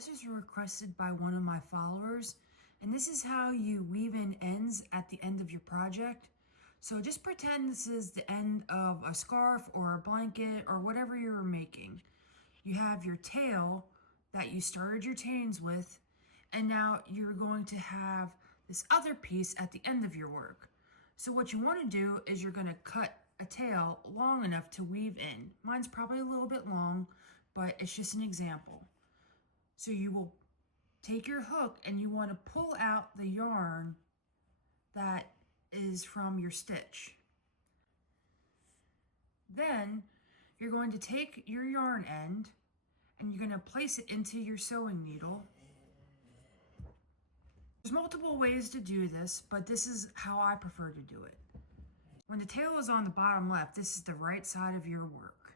This was requested by one of my followers, and this is how you weave in ends at the end of your project. So just pretend this is the end of a scarf or a blanket or whatever you're making. You have your tail that you started your chains with, and now you're going to have this other piece at the end of your work. So what you want to do is you're going to cut a tail long enough to weave in. Mine's probably a little bit long, but it's just an example. So you will take your hook and you want to pull out the yarn that is from your stitch. Then you're going to take your yarn end and you're going to place it into your sewing needle. There's multiple ways to do this, but this is how I prefer to do it. When the tail is on the bottom left, this is the right side of your work.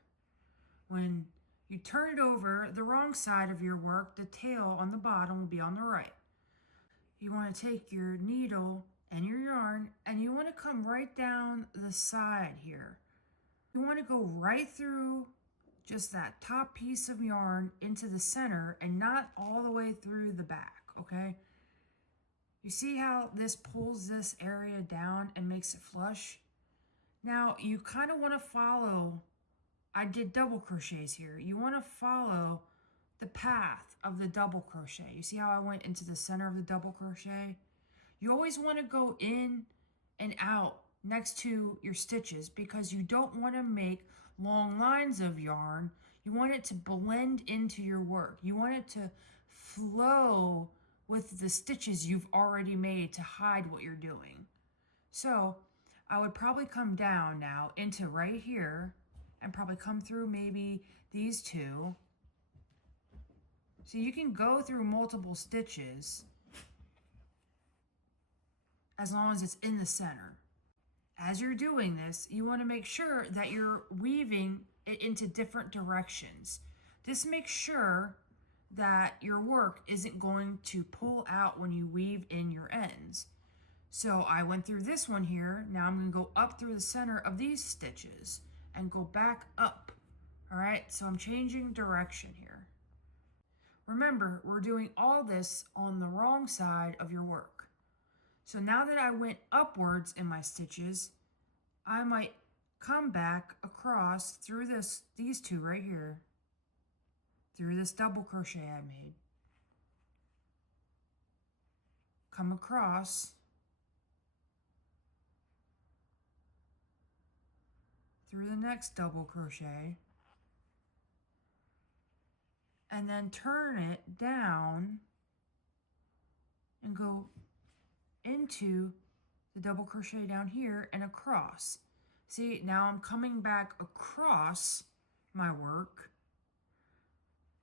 When you turn it over, the wrong side of your work, the tail on the bottom will be on the right. You want to take your needle and your yarn and you want to come right down the side here. You want to go right through just that top piece of yarn into the center and not all the way through the back, okay? You see how this pulls this area down and makes it flush? Now you kind of want to follow, I did double crochets here. You want to follow the path of the double crochet. You see how I went into the center of the double crochet? You always want to go in and out next to your stitches because you don't want to make long lines of yarn. You want it to blend into your work. You want it to flow with the stitches you've already made to hide what you're doing. So I would probably come down now into right here and probably come through maybe these two. So you can go through multiple stitches as long as it's in the center. As you're doing this, you want to make sure that you're weaving it into different directions. This makes sure that your work isn't going to pull out when you weave in your ends. So I went through this one here. Now I'm going to go up through the center of these stitches and go back up. All right, so I'm changing direction here. Remember, we're doing all this on the wrong side of your work. So now that I went upwards in my stitches, I might come back across through these two right here, through this double crochet I made. Come across through the next double crochet, and then turn it down and go into the double crochet down here and across. See, now I'm coming back across my work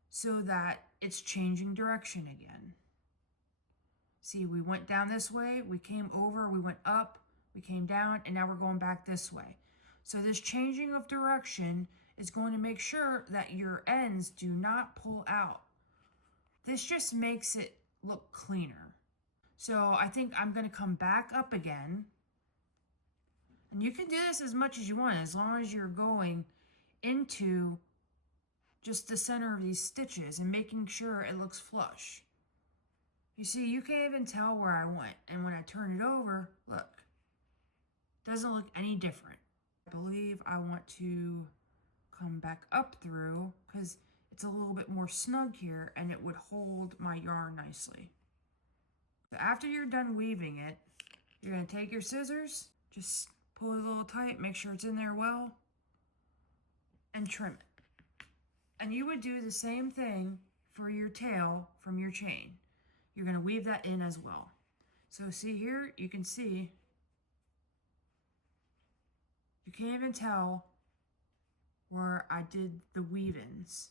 so that it's changing direction again. See, we went down this way, we came over, we went up, we came down, and now we're going back this way. So this changing of direction is going to make sure that your ends do not pull out. This just makes it look cleaner. So I think I'm going to come back up again. And you can do this as much as you want, as long as you're going into just the center of these stitches and making sure it looks flush. You see, you can't even tell where I went. And when I turn it over, look, it doesn't look any different. I believe I want to come back up through because it's a little bit more snug here and it would hold my yarn nicely. So after you're done weaving it, you're going to take your scissors, just pull it a little tight, make sure it's in there well, and trim it. And you would do the same thing for your tail from your chain. You're going to weave that in as well. So see here, you can see, you can't even tell where I did the weave-ins.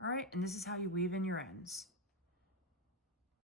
All right, and this is how you weave in your ends.